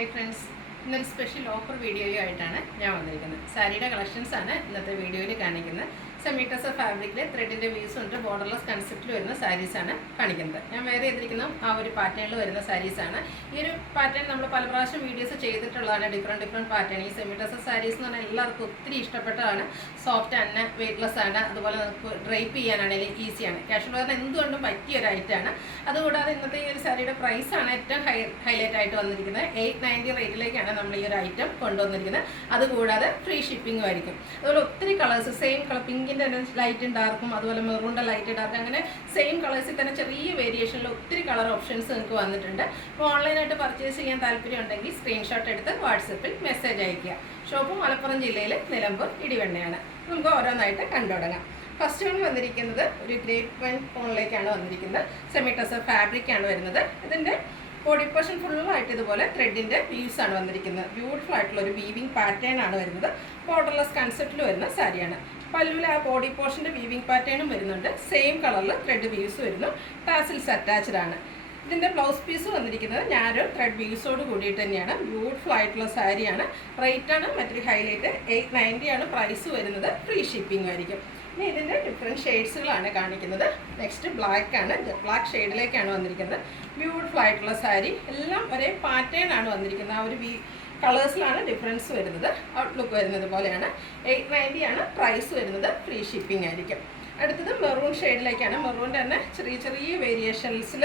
Hi friends, ഇന്നൊരു special offer വീഡിയോയുമായിട്ടാണ് ഞാൻ വന്നിരിക്കുന്നത്. സാരിയുടെ കളക്ഷൻസാണ് ഇന്നത്തെ വീഡിയോയിൽ കാണിക്കുന്നത്. സെമീറ്റേഴ്സ് ഫാബ്രിക്കിലെ ത്രെഡിൻ്റെ വീസ് ഉണ്ട്, ബോർഡർലെസ് കൺസെപ്റ്റിൽ വരുന്ന സാരീസാണ് കാണിക്കുന്നത്. ഞാൻ വേറെ ചെയ്തിരിക്കുന്ന ആ ഒരു പാറ്റേണിൽ വരുന്ന സാരീസാണ്. ഈ ഒരു പാറ്റേൺ നമ്മൾ പല പ്രാവശ്യം വീഡിയോസ് ചെയ്തിട്ടുള്ളതാണ്. Different pattern. ഈ സെമീറ്റേഴ്സ് സാരീസ് എന്ന് പറഞ്ഞാൽ എല്ലാവർക്കും ഒത്തിരി ഇഷ്ടപ്പെട്ടതാണ്. സോഫ്റ്റ് ആണ്, വെയ്റ്റ്ലെസ് ആണ്, അതുപോലെ നമുക്ക് ഡ്രൈപ്പ് ചെയ്യാനാണെങ്കിലും ഈസിയാണ്. കാഷ്വൽ വെയറിന് എന്തുകൊണ്ടും പറ്റിയ ഒരു ഐറ്റമാണ്. അതുകൂടാതെ ഇന്നത്തെ ഈ ഒരു സാരിയുടെ പ്രൈസാണ് ഏറ്റവും ഹൈലൈറ്റ് ആയിട്ട് വന്നിരിക്കുന്നത്. 890 റേറ്റിലേക്കാണ് നമ്മൾ ഈ ഒരു ഐറ്റം കൊണ്ടുവന്നിരിക്കുന്നത്. അതുകൂടാതെ ഫ്രീ ഷിപ്പിംഗും ആയിരിക്കും. അതുപോലെ ഒത്തിരി കളേഴ്സ്, സെയിം കളർ, പിങ്കിൻ്റെ തന്നെ ലൈറ്റും ഡാർക്കും, അതുപോലെ മെറൂണിൻ്റെ ലൈറ്റ് ഡാർക്ക്, അങ്ങനെ സെയിം കളേഴ്സിൽ തന്നെ ചെറിയ വേരിയേഷനിൽ ഒത്തിരി കളർ ഓപ്ഷൻസ് നിങ്ങൾക്ക് വന്നിട്ടുണ്ട്. അപ്പോൾ ഓൺലൈനായിട്ട് പർച്ചേസ് ചെയ്യാൻ താല്പര്യം ഉണ്ടെങ്കിൽ സ്ക്രീൻഷോട്ട് എടുത്ത് വാട്സപ്പിൽ മെസ്സേജ് അയയ്ക്കുക. ഷോപ്പ് മലപ്പുറം ജില്ലയിലെ നിലമ്പൂർ ഇടിവണ്ണയാണ്. നമുക്ക് ഓരോന്നായിട്ട് കണ്ടുതുടങ്ങാം. ഫസ്റ്റ് വൺ വന്നിരിക്കുന്നത് ഒരു ഗ്രേപ്പ് വൈൻ ടോണിലേക്കാണ് വന്നിരിക്കുന്നത്. സെമീറ്റേഴ്സ് ഫാബ്രിക്കാണ് വരുന്നത്. ഇതിൻ്റെ ബോഡി പോർഷൻ ഫുള്ളായിട്ട് ഇതുപോലെ ത്രെഡിൻ്റെ വീവ്സ് ആണ് വന്നിരിക്കുന്നത്. ബ്യൂട്ടിഫുൾ ആയിട്ടുള്ള ഒരു വീവിങ് പാറ്റേൺ ആണ് വരുന്നത്. ബോർഡർലെസ് കൺസെപ്റ്റിൽ വരുന്ന സാരിയാണ്. പല്ലുവിൽ ആ ബോഡി പോർഷൻ്റെ വീവിങ് പാറ്റേണും വരുന്നുണ്ട്. സെയിം കളറിൽ ത്രെഡ് വീവ്സ് വരുന്നു. ടാസിൽസ് അറ്റാച്ച്ഡ് ആണ്. ഇതിൻ്റെ ബ്ലൗസ് പീസ് വന്നിരിക്കുന്നത് ഞാനൊരു ത്രെഡ് വീവ്സോട് കൂടിയിട്ട് തന്നെയാണ്. ബ്യൂട്ടിഫുൾ ആയിട്ടുള്ള സാരിയാണ്. റേറ്റാണ് മറ്റൊരു ഹൈലൈറ്റ്. 890 ആണ് പ്രൈസ് വരുന്നത്. ഫ്രീ ഷിപ്പിംഗ് ആയിരിക്കും. ഇനി ഇതിൻ്റെ ഡിഫറെൻറ്റ് ഷെയ്ഡ്സുകളാണ് കാണിക്കുന്നത്. നെക്സ്റ്റ് ബ്ലാക്ക് ആണ്. ബ്ലാക്ക് ഷെയ്ഡിലേക്കാണ് വന്നിരിക്കുന്നത്. ബ്യൂട്ടിഫുൾ ആയിട്ടുള്ള സാരി. എല്ലാം ഒരേ പാറ്റേൺ ആണ് വന്നിരിക്കുന്നത്. ആ ഒരു കളേഴ്സിലാണ് ഡിഫറൻസ് വരുന്നത്. ഔട്ട്ലുക്ക് വരുന്നത് പോലെയാണ്. 890 ആണ് പ്രൈസ് വരുന്നത്. ഫ്രീ ഷിപ്പിംഗ് ആയിരിക്കും. അടുത്തത് മെറൂൺ ഷെയ്ഡിലേക്കാണ്. മെറൂണിൻ്റെ തന്നെ ചെറിയ ചെറിയ വേരിയേഷൻസിൽ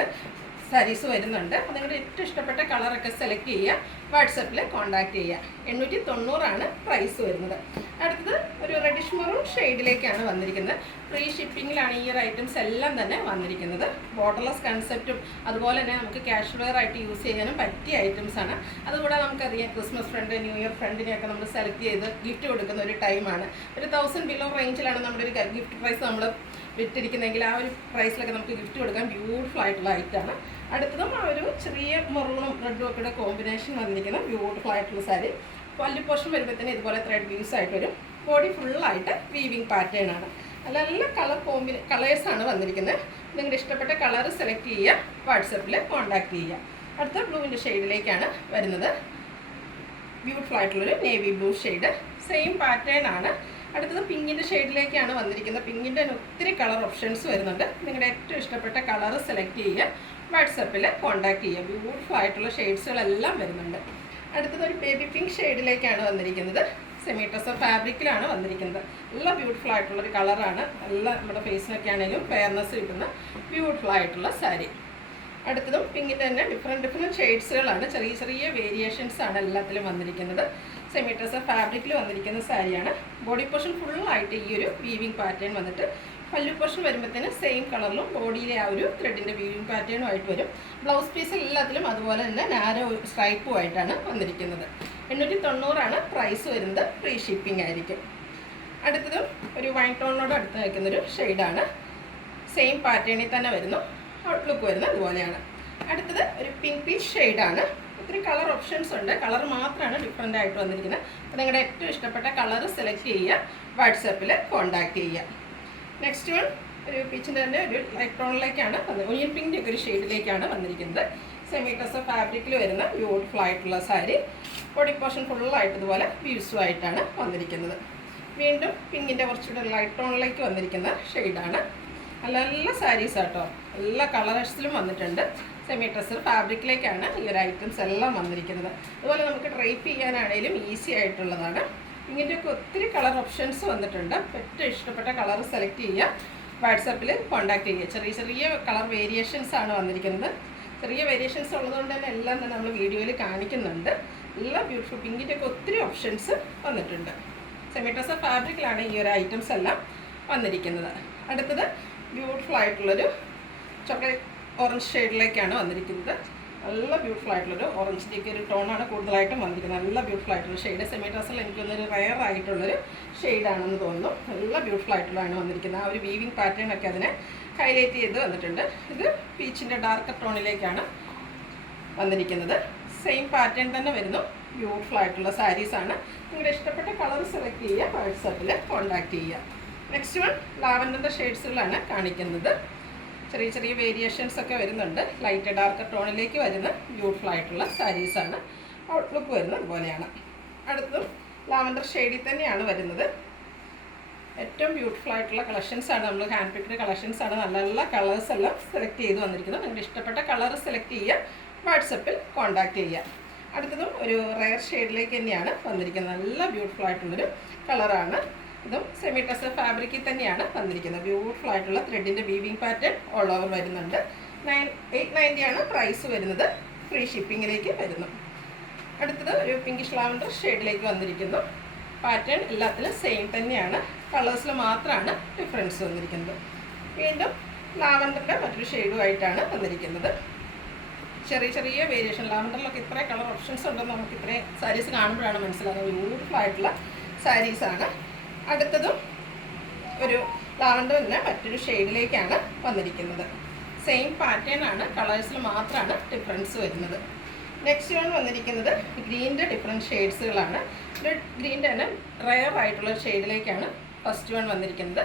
സാരീസ് വരുന്നുണ്ട്. അപ്പോൾ നിങ്ങളുടെ ഏറ്റവും ഇഷ്ടപ്പെട്ട കളറൊക്കെ സെലക്ട് ചെയ്യുക. വാട്സപ്പിൽ കോൺടാക്റ്റ് ചെയ്യുക. 890 ആണ് പ്രൈസ് വരുന്നത്. അടുത്തത് ഒരു റെഡിഷ് മെറൂൺ ഷെയ്ഡിലേക്കാണ് വന്നിരിക്കുന്നത്. ഫ്രീ ഷിപ്പിങ്ങിലാണ് ഈ ഒരു ഐറ്റംസ് എല്ലാം തന്നെ വന്നിരിക്കുന്നത്. ബോർഡർലെസ് കൺസെപ്റ്റും അതുപോലെ തന്നെ നമുക്ക് ക്യാഷ് വെയർ ആയിട്ട് യൂസ് ചെയ്യാനും പറ്റിയ ഐറ്റംസാണ്. അതുകൂടാതെ നമുക്കറിയാം ക്രിസ്മസ് ഫ്രണ്ട്, ന്യൂ ഇയർ ഫ്രണ്ടിനെയൊക്കെ നമ്മൾ സെലക്ട് ചെയ്ത് ഗിഫ്റ്റ് കൊടുക്കുന്ന ഒരു ടൈമാണ്. ഒരു 1000 ബിലോ റേഞ്ചിലാണ് നമ്മുടെ ഒരു ഗിഫ്റ്റ് പ്രൈസ് നമ്മൾ വിറ്റിരിക്കുന്നതെങ്കിൽ ആ ഒരു പ്രൈസിലൊക്കെ നമുക്ക് ഗിഫ്റ്റ് കൊടുക്കാൻ ബ്യൂട്ടിഫുൾ ആയിട്ടുള്ള ഐറ്റമാണ്. അടുത്തതും ആ ഒരു ചെറിയ മെറൂണും റെഡും ഒക്കെ കോമ്പിനേഷൻ വന്നിരിക്കുന്ന ബ്യൂട്ടിഫുൾ ആയിട്ടുള്ള സാരി. പല്ലു പോർഷൻ വരുമ്പോഴത്തേന് ഇതുപോലെ ത്രെഡ് വീവ്സ് ആയിട്ട് വരും. ബോഡി ഫുള്ളായിട്ട് വീവിങ് പാറ്റേൺ ആണ്. നല്ല കളേഴ്സാണ് വന്നിരിക്കുന്നത്. നിങ്ങളുടെ ഇഷ്ടപ്പെട്ട കളർ സെലക്ട് ചെയ്യുക. വാട്സപ്പിൽ കോൺടാക്ട് ചെയ്യുക. അടുത്ത ബ്ലൂവിൻ്റെ ഷെയ്ഡിലേക്കാണ് വരുന്നത്. ബ്യൂട്ടിഫുൾ ആയിട്ടുള്ളൊരു navy blue shade. Same pattern ആണ്. അടുത്തത് പിങ്കിൻ്റെ ഷെയ്ഡിലേക്കാണ് വന്നിരിക്കുന്നത്. പിങ്കിൻ്റെ ഒത്തിരി കളർ ഓപ്ഷൻസ് വരുന്നുണ്ട്. നിങ്ങളുടെ ഏറ്റവും ഇഷ്ടപ്പെട്ട കളർ സെലക്ട് ചെയ്യുക. വാട്സപ്പിൽ കോൺടാക്ട് ചെയ്യുക. ബ്യൂട്ടിഫുൾ ആയിട്ടുള്ള ഷെയ്ഡ്സുകളെല്ലാം വരുന്നുണ്ട്. അടുത്തത് ഒരു ബേബി പിങ്ക് ഷെയ്ഡിലേക്കാണ് വന്നിരിക്കുന്നത്. സെമീറ്റേഴ്സ് ഫാബ്രിക്കിലാണ് വന്നിരിക്കുന്നത്. നല്ല ബ്യൂട്ടിഫുൾ ആയിട്ടുള്ളൊരു കളറാണ്. നല്ല നമ്മുടെ ഫേസിനൊക്കെ ആണെങ്കിലും ഫെയർനെസ് കിട്ടുന്ന ബ്യൂട്ടിഫുൾ ആയിട്ടുള്ള സാരി. അടുത്തതും പിങ്കിൻ്റെ തന്നെ ഡിഫറെൻറ്റ് ഷെയ്ഡ്സുകളാണ്. ചെറിയ ചെറിയ വേരിയേഷൻസ് ആണ് എല്ലാത്തിലും വന്നിരിക്കുന്നത്. സെമീറ്റേഴ്സ് ഫാബ്രിക്കിൽ വന്നിരിക്കുന്ന സാരിയാണ്. ബോഡി പോർഷൻ ഫുള്ളായിട്ട് ഈ ഒരു വീവിങ് പാറ്റേൺ വന്നിട്ട് പല്ലു പോർഷൻ വരുമ്പോഴത്തേന് സെയിം കളറിലും ബോഡിയിലെ ആ ഒരു ത്രെഡിൻ്റെ വീവിങ് പാറ്റേണും ആയിട്ട് വരും. ബ്ലൗസ് പീസ് എല്ലാത്തിലും അതുപോലെ തന്നെ നാരോ സ്ട്രൈപ്പുമായിട്ടാണ് വന്നിരിക്കുന്നത്. 890 ആണ് പ്രൈസ് വരുന്നത്. ഫ്രീ ഷിപ്പിംഗ് ആയിരിക്കും. അടുത്തതും ഒരു വൈൻ ടോണിനോട് അടുത്ത് നിൽക്കുന്നൊരു ഷെയ്ഡാണ്. സെയിം പാറ്റേണിൽ തന്നെ വരുന്നു. ഔട്ട്ലുക്ക് വരുന്നത് അതുപോലെയാണ്. അടുത്തത് ഒരു പിങ്ക് പീച്ച് ഷെയ്ഡാണ്. ഒത്തിരി കളർ ഓപ്ഷൻസ് ഉണ്ട്. കളർ മാത്രമാണ് ഡിഫറെൻ്റ് ആയിട്ട് വന്നിരിക്കുന്നത്. അപ്പോൾ നിങ്ങളുടെ ഏറ്റവും ഇഷ്ടപ്പെട്ട കളർ സെലക്ട് ചെയ്യുക. വാട്സപ്പിൽ കോൺടാക്റ്റ് ചെയ്യുക. നെക്സ്റ്റ് വൺ ഒരു പീച്ചിൻ്റെ തന്നെ ഒരു ലൈറ്റ് ടോണിലേക്കാണ് ഒനിയൻ പിങ്കിൻ്റെ ഒക്കെ ഒരു ഷെയ്ഡിലേക്കാണ് വന്നിരിക്കുന്നത്. സെമീറ്റേഴ്സ് ഫാബ്രിക്കിൽ വരുന്ന ബ്യൂട്ടിഫുൾ ആയിട്ടുള്ള സാരി. ബോഡി പോർഷൻ ഫുള്ളായിട്ട് ഇതുപോലെ വ്യൂസുമായിട്ടാണ് വന്നിരിക്കുന്നത്. വീണ്ടും പിങ്കിൻ്റെ കുറച്ചുകൂടെ ലൈറ്റ് ടോണിലേക്ക് വന്നിരിക്കുന്ന ഷെയ്ഡാണ്. നല്ല സാരീസ് ആട്ടോ. എല്ലാ കളേഴ്സിലും വന്നിട്ടുണ്ട്. സെമീറ്റേഴ്സ് ഫാബ്രിക്കിലേക്കാണ് ഈ ഒരു ഐറ്റംസ് എല്ലാം വന്നിരിക്കുന്നത്. അതുപോലെ നമുക്ക് ഡ്രൈപ്പ് ചെയ്യാനാണെങ്കിലും ഈസി ആയിട്ടുള്ളതാണ്. ഇങ്ങനെയൊക്കെ ഒത്തിരി കളർ ഓപ്ഷൻസ് വന്നിട്ടുണ്ട്. ഏറ്റവും ഇഷ്ടപ്പെട്ട കളർ സെലക്ട് ചെയ്യുക. വാട്സപ്പിൽ കോൺടാക്ട് ചെയ്യുക. ചെറിയ ചെറിയ കളർ വേരിയേഷൻസ് ആണ് വന്നിരിക്കുന്നത്. ചെറിയ വേരിയേഷൻസ് ഉള്ളതുകൊണ്ട് തന്നെ എല്ലാം തന്നെ നമ്മൾ വീഡിയോയിൽ കാണിക്കുന്നുണ്ട്. എല്ലാ ബ്യൂട്ടിഫുൾ പിങ്കിൻ്റെ ഒക്കെ ഒത്തിരി ഓപ്ഷൻസ് വന്നിട്ടുണ്ട്. സെമീറ്റേഴ്സ് ഫാബ്രിക്കിലാണ് ഈ ഒരു ഐറ്റംസ് എല്ലാം വന്നിരിക്കുന്നത്. അടുത്തത് ബ്യൂട്ടിഫുൾ ആയിട്ടുള്ളൊരു ചോക്ലേറ്റ് ഓറഞ്ച് ഷെയ്ഡിലേക്കാണ് വന്നിരിക്കുന്നത്. നല്ല ബ്യൂട്ടിഫുൾ ആയിട്ടുള്ളൊരു ഓറഞ്ചിലേക്ക് ഒരു ടോണാണ് കൂടുതലായിട്ടും വന്നിരിക്കുന്നത്. നല്ല ബ്യൂട്ടിഫുൾ ആയിട്ടുള്ള ഷെയ്ഡ്. സെമീറ്റേഴ്സിൽ എനിക്കൊന്നൊരു റയർ ആയിട്ടുള്ളൊരു ഷെയ്ഡാണെന്ന് തോന്നുന്നു. നല്ല ബ്യൂട്ടിഫുൾ ആയിട്ടുള്ളതാണ് വന്നിരിക്കുന്നത്. ആ ഒരു വീവിങ് പാറ്റേൺ ഒക്കെ അതിനെ ഹൈലൈറ്റ് ചെയ്ത് വന്നിട്ടുണ്ട്. ഇത് പീച്ചിൻ്റെ ഡാർക്ക് ടോണിലേക്കാണ് വന്നിരിക്കുന്നത്. സെയിം പാറ്റേൺ തന്നെ വരുന്നു. ബ്യൂട്ടിഫുൾ ആയിട്ടുള്ള സാരീസാണ്. നിങ്ങളുടെ ഇഷ്ടപ്പെട്ട കളർ സെലക്ട് ചെയ്യുക. വാട്സാപ്പിൽ കോൺടാക്റ്റ് ചെയ്യുക. നെക്സ്റ്റ് വൺ ലാവൻഡറിൻ്റെ ഷെയ്ഡ്സുകളാണ് കാണിക്കുന്നത്. ചെറിയ ചെറിയ വേരിയേഷൻസ് ഒക്കെ വരുന്നുണ്ട്. ലൈറ്റ് ഡാർക്ക് ടോണിലേക്ക് വരുന്ന ബ്യൂട്ടിഫുൾ ആയിട്ടുള്ള സാരീസാണ്. ഔട്ട്ലുക്ക് വരുന്നത് ഇതുപോലെയാണ്. അടുത്തും ലാവൻഡർ ഷെയ്ഡിൽ തന്നെയാണ് വരുന്നത്. ഏറ്റവും ബ്യൂട്ടിഫുൾ ആയിട്ടുള്ള കളക്ഷൻസാണ്, നമ്മൾ ഹാൻഡ് പിക്ഡ് കളക്ഷൻസാണ്. നല്ല നല്ല കളേഴ്സ് എല്ലാം സെലക്ട് ചെയ്ത് വന്നിരിക്കുന്നത്. നിങ്ങളുടെ ഇഷ്ടപ്പെട്ട കളർ സെലക്ട് ചെയ്യുക, വാട്സപ്പിൽ കോൺടാക്റ്റ് ചെയ്യുക. അടുത്തതും ഒരു റെയർ ഷെയ്ഡിലേക്ക് തന്നെയാണ് വന്നിരിക്കുന്നത്. നല്ല ബ്യൂട്ടിഫുൾ ആയിട്ടുള്ളൊരു കളറാണ്. ഇതും സെമി ടെസർ ഫാബ്രിക്കിൽ തന്നെയാണ് വന്നിരിക്കുന്നത്. ബ്യൂട്ടിഫുൾ ആയിട്ടുള്ള ത്രെഡിൻ്റെ വീവിങ് പാറ്റേൺ ഓൾ ഓവർ വരുന്നുണ്ട്. 890 ആണ് പ്രൈസ് വരുന്നത്. ഫ്രീ ഷിപ്പിങ്ങിലേക്ക് വരുന്നു. അടുത്തത് ഒരു പിങ്കിഷ് ലാവൻഡർ ഷെയ്ഡിലേക്ക് വന്നിരിക്കുന്നു. പാറ്റേൺ എല്ലാത്തിലും സെയിം തന്നെയാണ്, കളേഴ്സിൽ മാത്രമാണ് ഡിഫറൻസ് വന്നിരിക്കുന്നത്. വീണ്ടും ലാവൻഡറിൻ്റെ മറ്റൊരു ഷെയ്ഡുമായിട്ടാണ് വന്നിരിക്കുന്നത്. ചെറിയ ചെറിയ വേരിയേഷൻ. ലാവൻഡറിലൊക്കെ ഇത്ര കളർ ഓപ്ഷൻസ് ഉണ്ടെന്ന് നമുക്ക് ഇത്രയും സാരീസ് കാണുമ്പോഴാണ് മനസ്സിലാകുന്നത്. ബ്യൂട്ടിഫുൾ ആയിട്ടുള്ള സാരീസാണ്. അടുത്തതും ഒരു ലാവൻഡറിൻ്റെ മറ്റൊരു ഷെയ്ഡിലേക്കാണ് വന്നിരിക്കുന്നത്. സെയിം പാറ്റേൺ ആണ്, കളേഴ്സിൽ മാത്രമാണ് ഡിഫറൻസ് വരുന്നത്. നെക്സ്റ്റ് വൺ വന്നിരിക്കുന്നത് ഗ്രീനിൻ്റെ ഡിഫറെൻറ്റ് ഷെയ്ഡ്സുകളാണ്. ഗ്രീൻ്റെ തന്നെ റെയർ ആയിട്ടുള്ള ഷെയ്ഡിലേക്കാണ് ഫസ്റ്റ് വൺ വന്നിരിക്കുന്നത്.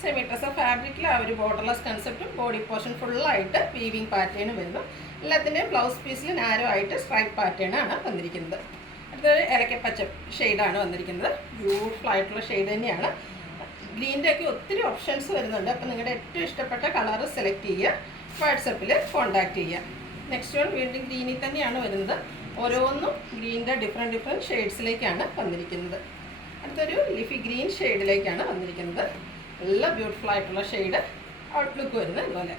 സെമി ടെസർ ഫാബ്രിക്കിൽ ആ ഒരു ബോർഡർലെസ് കൺസെപ്റ്റും ബോഡി പോർഷൻ ഫുള്ളായിട്ട് വീവിങ് പാറ്റേണും വരുന്നു. എല്ലാത്തിൻ്റെയും ബ്ലൗസ് പീസിൽ നാരോ ആയിട്ട് സ്ട്രൈപ്പ് പാറ്റേൺ ആണ് വന്നിരിക്കുന്നത്. അടുത്തത് ഇലക്കപ്പച്ച ഷെയ്ഡാണ് വന്നിരിക്കുന്നത്. ബ്യൂട്ടിഫുൾ ആയിട്ടുള്ള ഷെയ്ഡ് തന്നെയാണ്. ഗ്രീൻ്റെ ഒക്കെ ഒത്തിരി ഓപ്ഷൻസ് വരുന്നുണ്ട്. അപ്പോൾ നിങ്ങളുടെ ഏറ്റവും ഇഷ്ടപ്പെട്ട കളർ സെലക്ട് ചെയ്യുക, വാട്സപ്പിൽ കോൺടാക്റ്റ് ചെയ്യുക. നെക്സ്റ്റ് വൺ വീണ്ടും ഗ്രീനിൽ തന്നെയാണ് വരുന്നത്. ഓരോന്നും ഗ്രീനിൻ്റെ ഡിഫറെൻറ്റ് ഷെയ്ഡ്സിലേക്കാണ് വന്നിരിക്കുന്നത്. അടുത്തൊരു ലിഫി ഗ്രീൻ ഷെയ്ഡിലേക്കാണ് വന്നിരിക്കുന്നത്. നല്ല ബ്യൂട്ടിഫുൾ ആയിട്ടുള്ള ഷെയ്ഡ്, ഔട്ട്ലുക്ക് വരുന്നത് ഇതുപോലെ.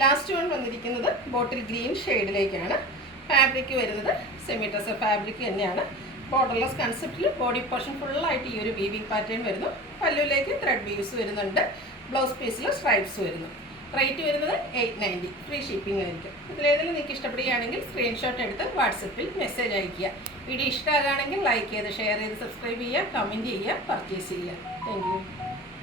ലാസ്റ്റ് വൺ വന്നിരിക്കുന്നത് ബോട്ടിൽ ഗ്രീൻ ഷെയ്ഡിലേക്കാണ്. ഫാബ്രിക് വരുന്നത് സെമി ടെസർ ഫാബ്രിക് തന്നെയാണ്. ബോർഡർലെസ് കൺസെപ്റ്റിൽ ബോഡി പോർഷൻ ഫുള്ളായിട്ട് ഈ ഒരു വീവിങ് പാറ്റേൺ വരുന്നു. പല്ലുവിലേക്ക് ത്രെഡ് വീവ്സ് വരുന്നുണ്ട്. ബ്ലൗസ് പീസിൽ സ്ട്രൈപ്സ് വരുന്നു. റേറ്റ് വരുന്നത് 890. ഫ്രീ ഷിപ്പിംഗ് ആയിരിക്കും. ഇതിലേതെങ്കിലും നിങ്ങൾക്ക് ഇഷ്ടപ്പെടുകയാണെങ്കിൽ സ്ക്രീൻഷോട്ട് എടുത്ത് വാട്സപ്പിൽ മെസ്സേജ് അയയ്ക്കുക. വീഡിയോ ഇഷ്ടമാകുകയാണെങ്കിൽ ലൈക്ക് ചെയ്ത് ഷെയർ ചെയ്ത് സബ്സ്ക്രൈബ് ചെയ്യുക, കമൻറ്റ് ചെയ്യുക, പർച്ചേസ് ചെയ്യുക. Thank you.